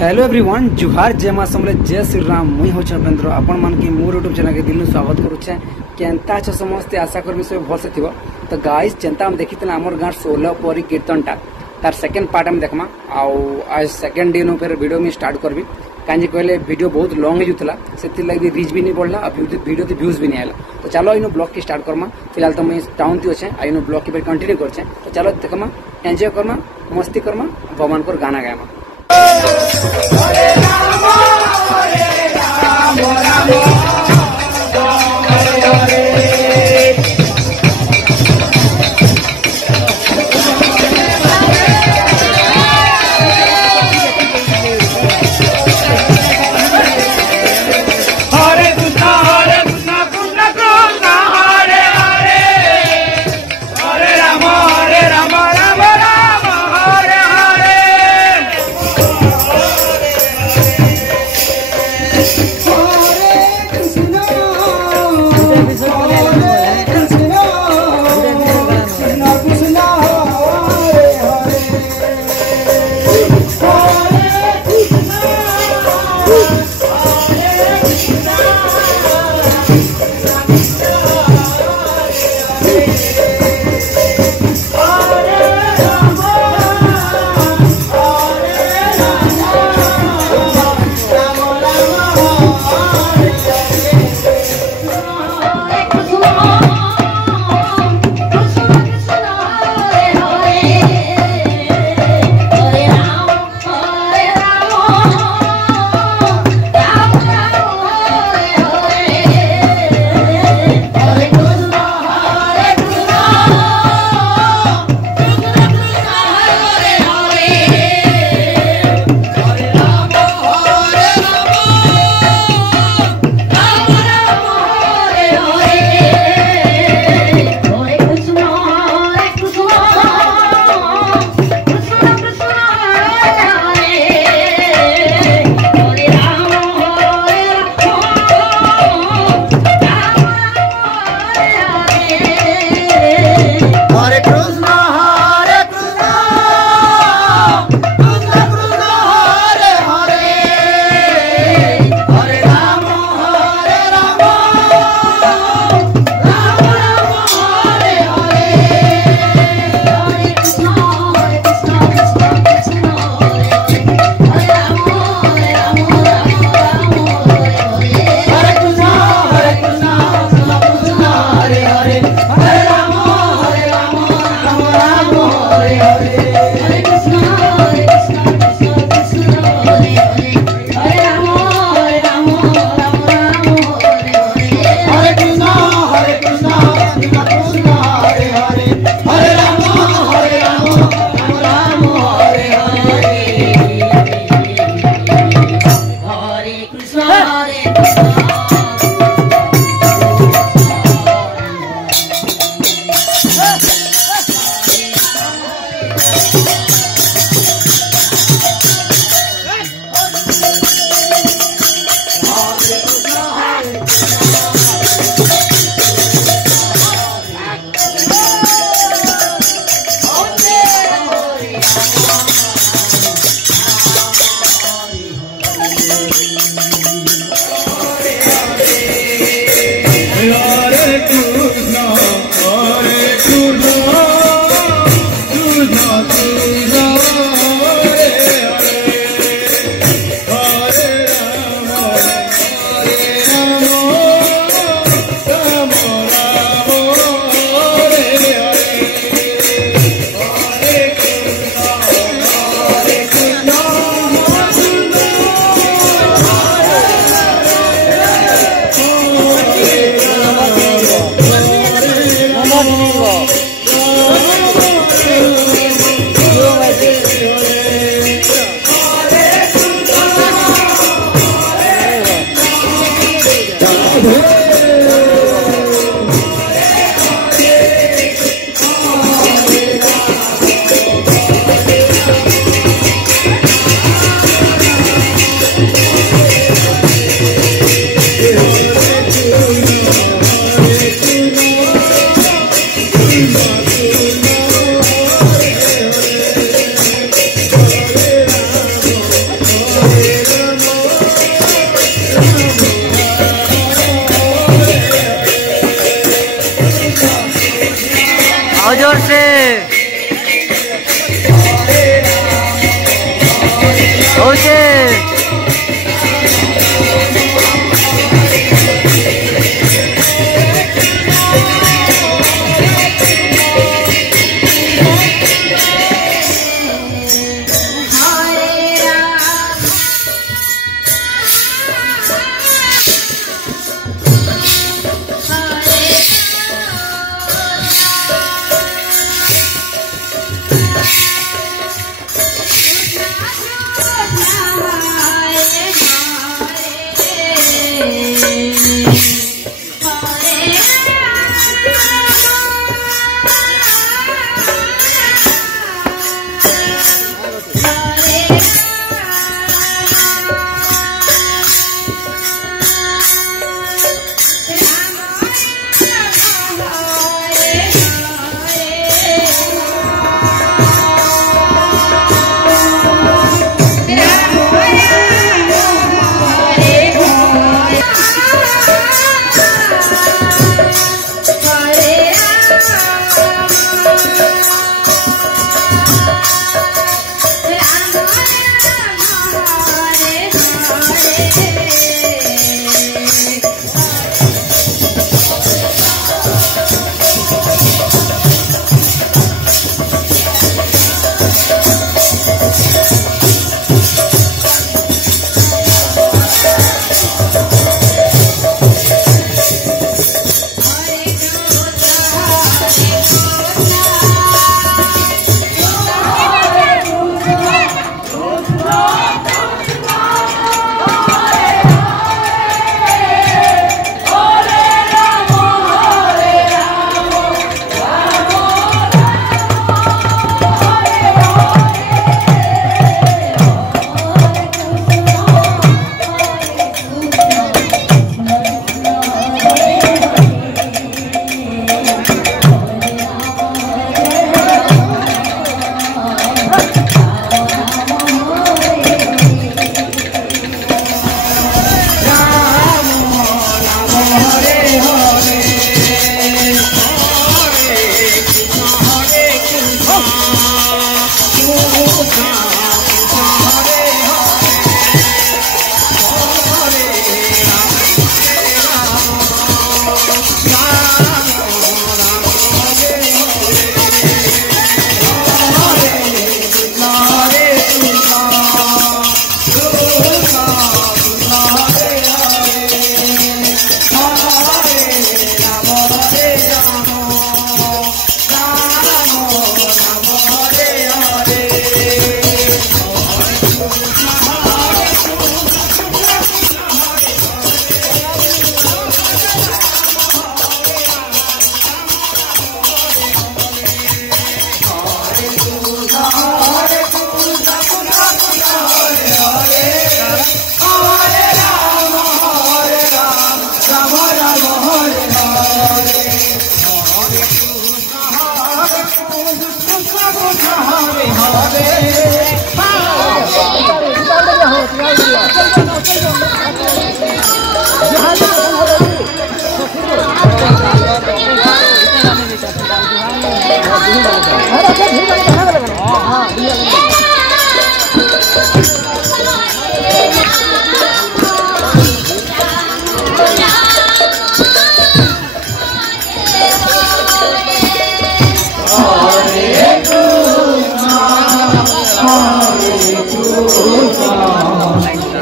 Hello everyone जुहार जय मां समले जय श्री राम मुई हो उपेंद्र आपण मान की मोर यूट्यूब चैनल के दिल स्वागत करुचे केनता छ समस्त आशा करमी सब भल से थिबो। तो गाइस जेंता हम देखितला हमर गां 16 परी कीर्तनटा तार सेकंड पार्ट हम देखमा आज सेकंड दिन फिर वीडियो में स्टार्ट करबी कांजी कहले वीडियो बहुत लॉन्ग होजुतला सेति लागि रीच भी नहीं बढ़ला अब वीडियो ते व्यूज भी नहीं आला। तो चलो इनो ब्लॉग की स्टार्ट करमा। फिलहाल तो मैं टाउन थी अच्छे इनो ब्लॉग के कंटिन्यू करछे। तो चलो देखमा एंजॉय करमा मस्ती करमा भगवान को गाना गायमा। हरे Ram Ram Ram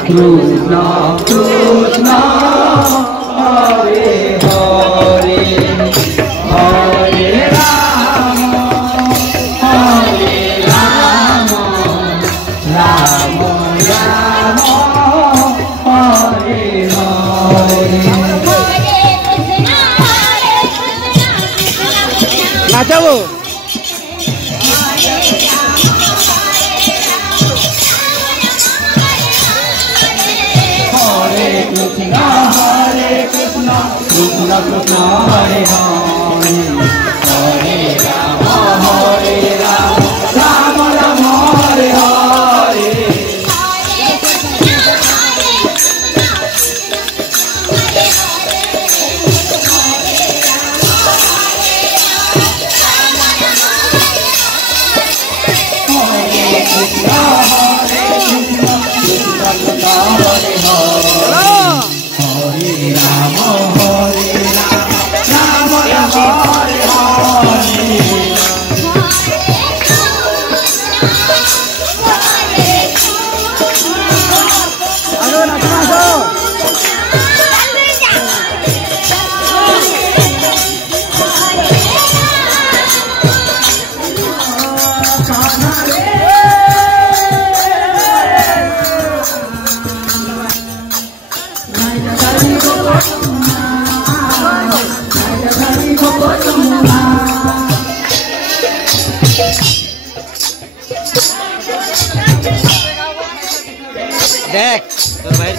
Krishna Krishna Hare Hare Hare Rama Hare Rama Rama Rama Hare Hare নাচাবো Krishna Hare Krishna Krishna Krishna Hare Hare Hare Rama Hare Rama Rama Rama Hare Hare দেখ তোর ভাইয়ের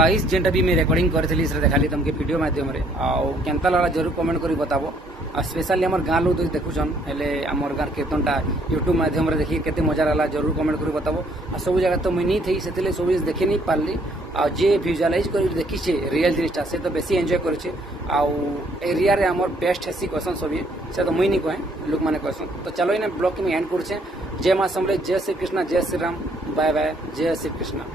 गाइस जेनटा भी मैं रिकॉर्डिंग करथली से देखाली तुमके वीडियो माध्यम रे आउ केनता लागला जरूर कमेंट करी बताबो। आ स्पेशली हमर गाँ लोग देखुछन हेले हमर गाँ कीर्तनटा यूट्यूब माध्यम रे देखि केते मजा लागला जरूर कमेंट करी बताबो। आ सब जगह तो मुई नहीं थई सेतिले सब देखि नहीं पारली आ जे विजुअलाइज करी देखि छे रियल जिनिसटा से तो बेसी एंजॉय करि छे। आ एरिया रे हमर बेस्ट हेसी क्वेश्चन सभी से तो मुई नहीं कहे लोक माने क्वेश्चन। तो चलो इन ब्लॉग के मैं एंड कर छे। जय मां समले, जय श्री कृष्णा, जय श्री राम, बाय बाय, जय श्री कृष्णा।